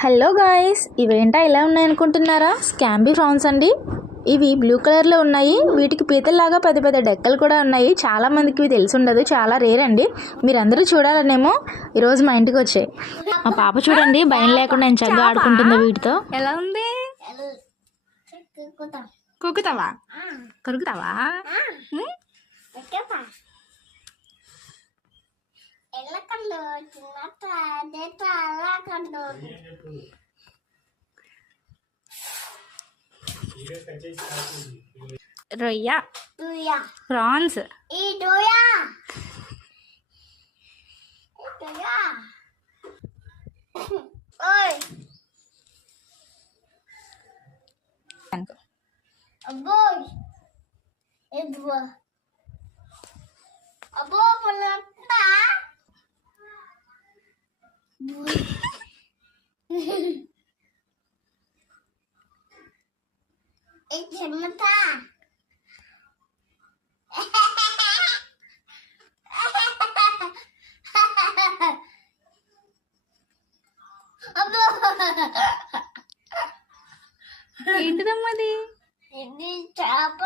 Hello guys, ఇవేంటా ఇలా ఉన్నాయి అనుకుంటున్నారా? స్కాంబీ ప్రాన్స్ అండి. ఇవి బ్లూ కలర్లో ఉన్నాయి. వీటికి పీతల్లాగా పెద్ద పెద్ద డెక్కలు కూడా ఉన్నాయి. చాలా మందికి ఇవి తెలిసి ఉండదు, చాలా రేర్ అండి. మీరందరూ చూడాలనేమో ఈరోజు మా ఇంటికి వచ్చాయి. మా పాప చూడండి, భయం లేకుండా ఎంత చక్కగా ఆడుకుంటుందో వీటితో. ఎలా ఉంది? కొరుకుతావా? కొరుకుతావా? రొయ్య, ప్రాన్స్, ఏంటిదమ్మది? ఇది చేప.